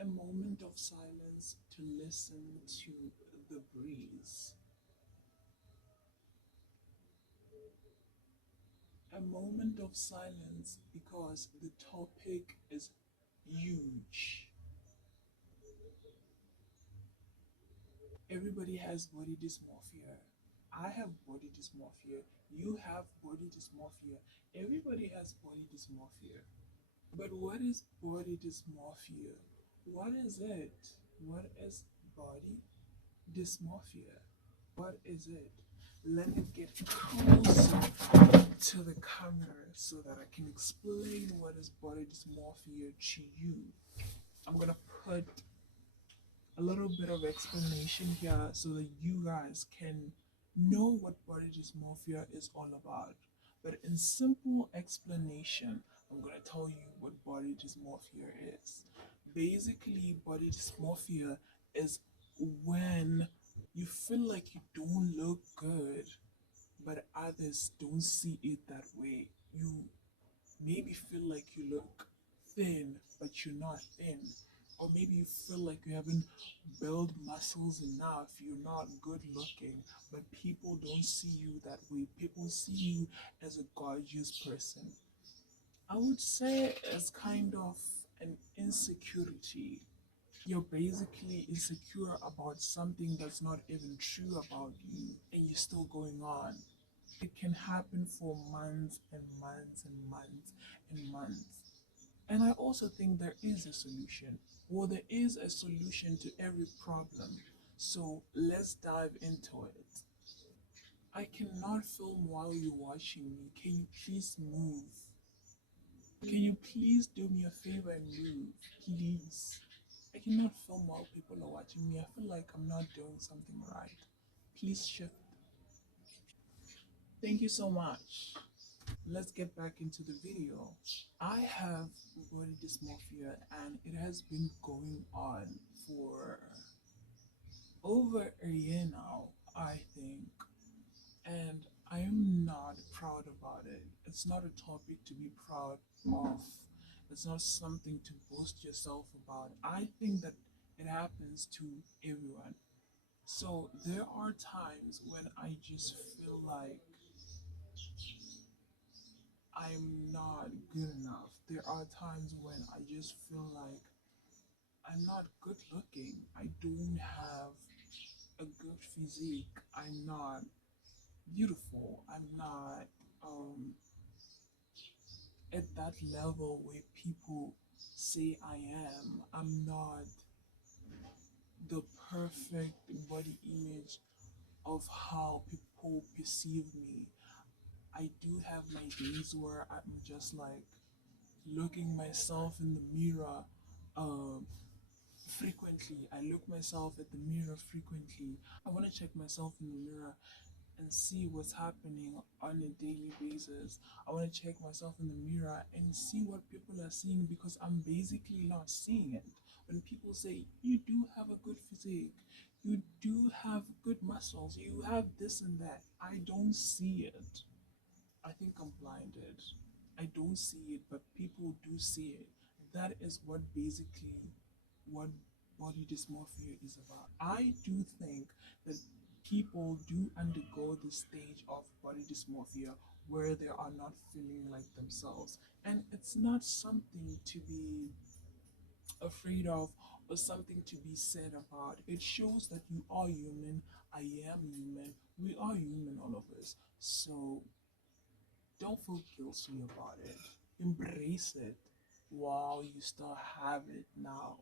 A moment of silence to listen to the breeze. A moment of silence because the topic is huge. Everybody has body dysmorphia. I have body dysmorphia. You have body dysmorphia. Everybody has body dysmorphia. But what is body dysmorphia? What is it? What is body dysmorphia? What is it? Let me get closer to the camera so that I can explain what is body dysmorphia to you. I'm gonna put a little bit of explanation here so that you guys can know what body dysmorphia is all about. But in simple explanation, I'm going to tell you what body dysmorphia is. Basically, body dysmorphia is when you feel like you don't look good, but others don't see it that way. You maybe feel like you look thin, but you're not thin. Or maybe you feel like you haven't built muscles enough, you're not good looking, but people don't see you that way. People see you as a gorgeous person. I would say it's kind of an insecurity. You're basically insecure about something that's not even true about you, and you're still going on. It can happen for months and months and months and months. And I also think there is a solution. Well, there is a solution to every problem. So let's dive into it. I cannot film while you're watching me. Can you please move? Can you please do me a favor and move? Please. I cannot film while people are watching me. I feel like I'm not doing something right. Please shift. Thank you so much. Let's get back into the video. I have body dysmorphia and it has been going on for over a year now, I think. And I am not proud about it. It's not a topic to be proud of. It's not something to boast yourself about. I think that it happens to everyone. So there are times when I just feel like I'm not good enough. There are times when I just feel like I'm not good looking. I don't have a good physique. I'm not beautiful. I'm not at that level where people say I am. I'm not the perfect body image of how people perceive me. I do have my days where I'm just like looking myself in the mirror um, frequently. I look myself at the mirror frequently. I want to check myself in the mirror and see what's happening on a daily basis. I want to check myself in the mirror and see what people are seeing because I'm basically not seeing it. When people say, you do have a good physique, you do have good muscles, you have this and that, I don't see it. I think I'm blinded. I don't see it, but people do see it. That is what basically what body dysmorphia is about. I do think that people do undergo the stage of body dysmorphia where they are not feeling like themselves. And it's not something to be afraid of or something to be said about. It shows that you are human. I am human. We are human, all of us. So don't feel guilty about it. Embrace it while you still have it now.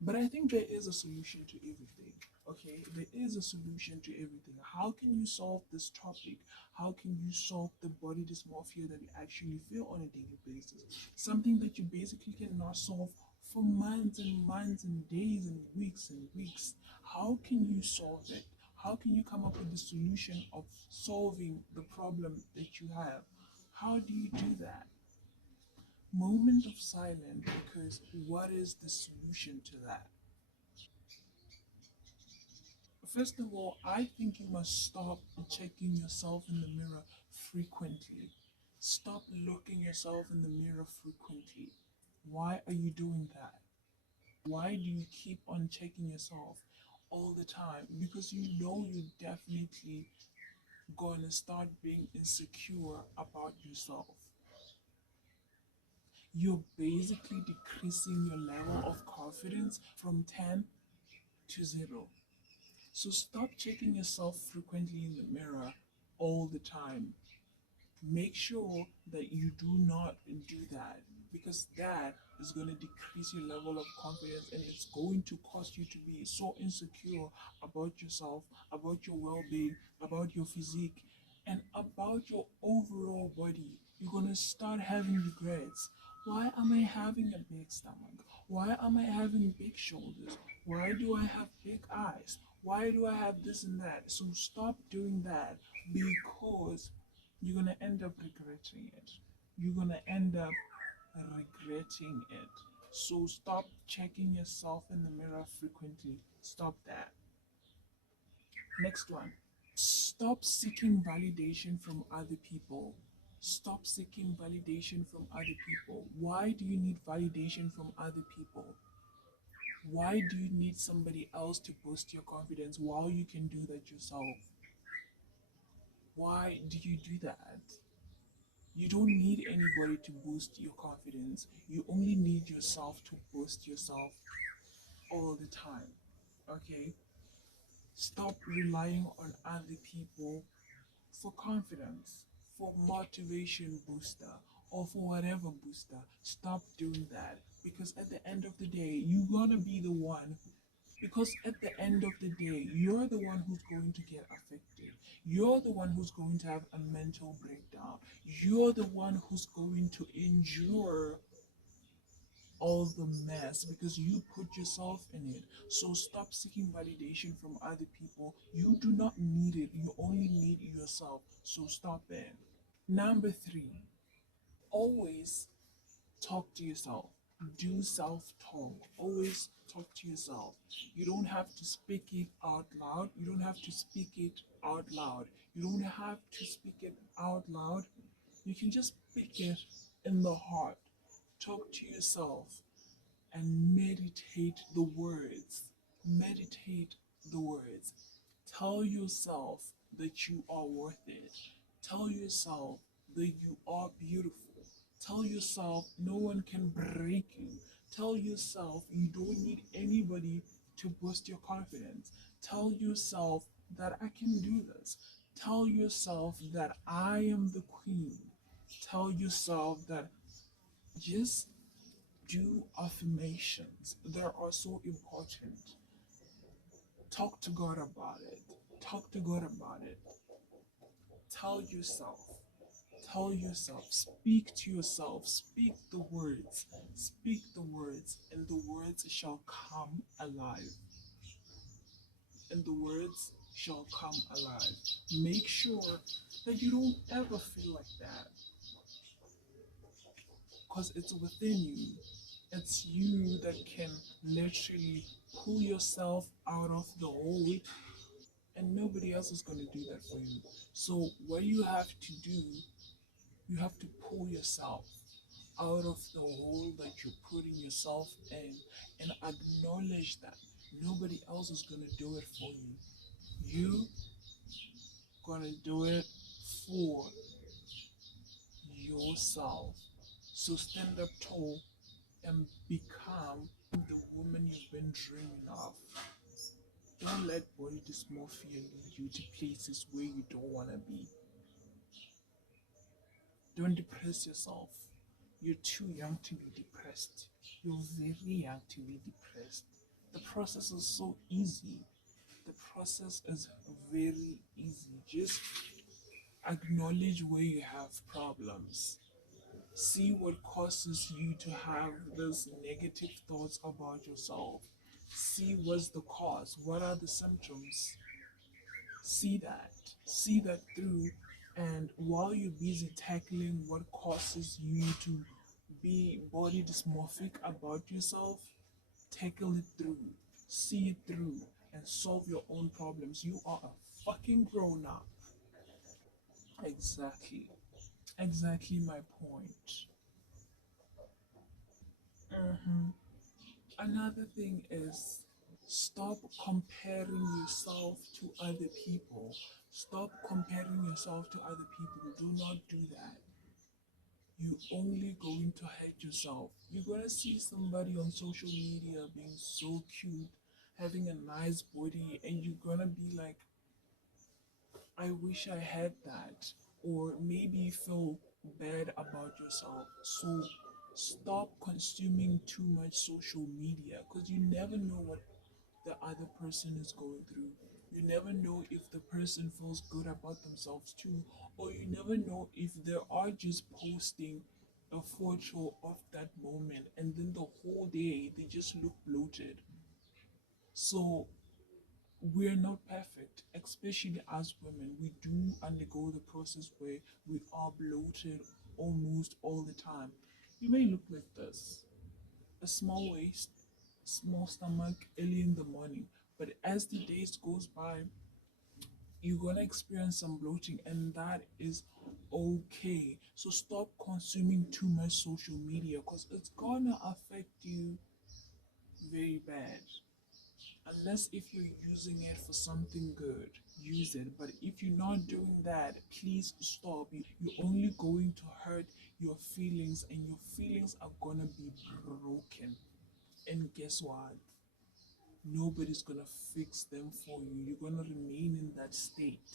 But I think there is a solution to everything. Okay, there is a solution to everything. How can you solve this topic? How can you solve the body dysmorphia that you actually feel on a daily basis? Something that you basically cannot solve for months and months and days and weeks. How can you solve it? How can you come up with the solution of solving the problem that you have? How do you do that? Moment of silence, because what is the solution to that? First of all, I think you must stop checking yourself in the mirror frequently. Stop looking yourself in the mirror frequently. Why are you doing that? Why do you keep on checking yourself all the time? Because you know you definitely gonna start being insecure about yourself. You're basically decreasing your level of confidence from 10 to 0. So stop checking yourself frequently in the mirror all the time. Make sure that you do not do that, because that is going to decrease your level of confidence, and it's going to cause you to be so insecure about yourself, about your well-being, about your physique, and about your overall body. You're going to start having regrets. Why am I having a big stomach? Why am I having big shoulders? Why do I have big eyes? Why do I have this and that? So stop doing that, because you're gonna end up regretting it. You're gonna end up regretting it. So stop checking yourself in the mirror frequently. Stop that. Next one. Stop seeking validation from other people. Stop seeking validation from other people. Why do you need validation from other people? Why do you need somebody else to boost your confidence while you can do that yourself? Why do you do that? You don't need anybody to boost your confidence. You only need yourself to boost yourself all the time. Okay? Stop relying on other people for confidence, for motivation booster, or for whatever booster. Stop doing that, because at the end of the day, you're gonna be the one. Because at the end of the day, you're the one who's going to get affected. You're the one who's going to have a mental breakdown. You're the one who's going to endure all the mess because you put yourself in it. So stop seeking validation from other people. You do not need it. You only need yourself. So stop it. Number three, always talk to yourself. Do self talk. Always talk to yourself. You don't have to speak it out loud. You don't have to speak it out loud. You don't have to speak it out loud. You can just speak it in the heart. Talk to yourself and meditate the words. Meditate the words. Tell yourself that you are worth it. Tell yourself that you are beautiful. Tell yourself no one can break you. Tell yourself you don't need anybody to boost your confidence. Tell yourself that I can do this. Tell yourself that I am the queen. Tell yourself that just do affirmations. They are so important. Talk to God about it. Talk to God about it. Tell yourself. Tell yourself. Speak to yourself. Speak the words. Speak the words, and the words shall come alive. And the words shall come alive. Make sure that you don't ever feel like that, because it's within you. It's you that can literally pull yourself out of the hole, and nobody else is going to do that for you. So, what you have to do, you have to pull yourself out of the hole that you're putting yourself in, and acknowledge that nobody else is going to do it for you. You gonna do it for yourself. So stand up tall and become the woman you've been dreaming of. Don't let body dysmorphia lead you to places where you don't want to be. Don't depress yourself. You're too young to be depressed. You're very young to be depressed. The process is so easy. The process is very easy. Just acknowledge where you have problems. See what causes you to have those negative thoughts about yourself. See what's the cause. What are the symptoms? See that. See that through. And while you're busy tackling what causes you to be body dysmorphic about yourself, tackle it through. See it through and solve your own problems. You are a fucking grown up. Exactly. Exactly my point. Mhm. Another thing is stop comparing yourself to other people. Stop comparing yourself to other people. Do not do that. You're only going to hurt yourself. You're gonna see somebody on social media being so cute, having a nice body, and you're gonna be like, I wish I had that. Or maybe you feel bad about yourself. So stop consuming too much social media because you never know what the other person is going through. You never know if the person feels good about themselves too, or you never know if they are just posting a photo of that moment and then the whole day they just look bloated. So we're not perfect, especially as women. We do undergo the process where we are bloated almost all the time. You may look like this, a small waist, small stomach early in the morning, but as the days goes by, you're gonna experience some bloating, and that is okay. So stop consuming too much social media because it's gonna affect you very bad. Unless if you're using it for something good, use it. But if you're not doing that, please stop. You're only going to hurt your feelings, and your feelings are gonna be broken. And guess what? Nobody's gonna fix them for you. You're gonna remain in that state.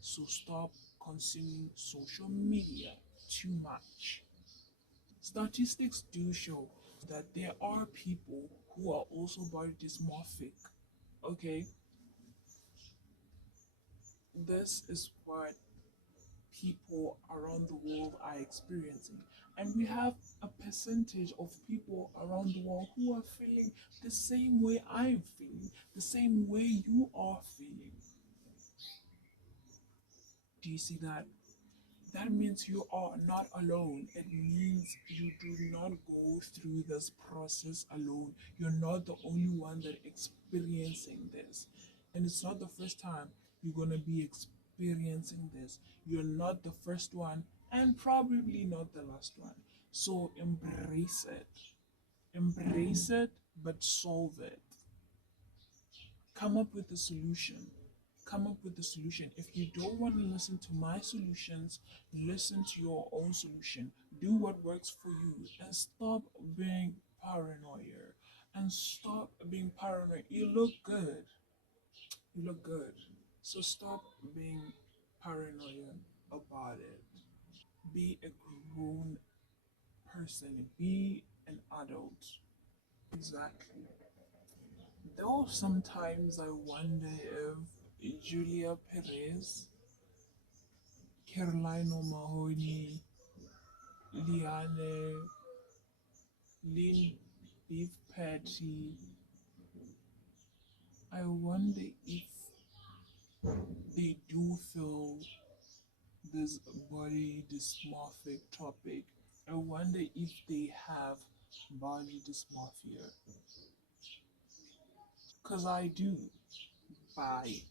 So stop consuming social media too much. Statistics do show that there are people who are also body dysmorphic. Okay, this is what people around the world are experiencing. And we have a percentage of people around the world who are feeling the same way I'm feeling, the same way you are feeling. Do you see that? That means you are not alone. It means you do not go through this process alone. You're not the only one that experiencing this. And it's not the first time you're going to be experiencing this. You're not the first one and probably not the last one. So embrace it. Embrace it, but solve it. Come up with a solution. Come up with a solution. If you don't want to listen to my solutions, listen to your own solution. Do what works for you and stop being paranoid. And stop being paranoid. You look good. You look good. So stop being paranoid about it. Be a grown person. Be an adult. Exactly. Though sometimes I wonder if Julia Perez, Caroline O'Mahony, Liane, Lynn Beef Patty, I wonder if they do feel this body dysmorphic topic. I wonder if they have body dysmorphia. Because I do. Bye.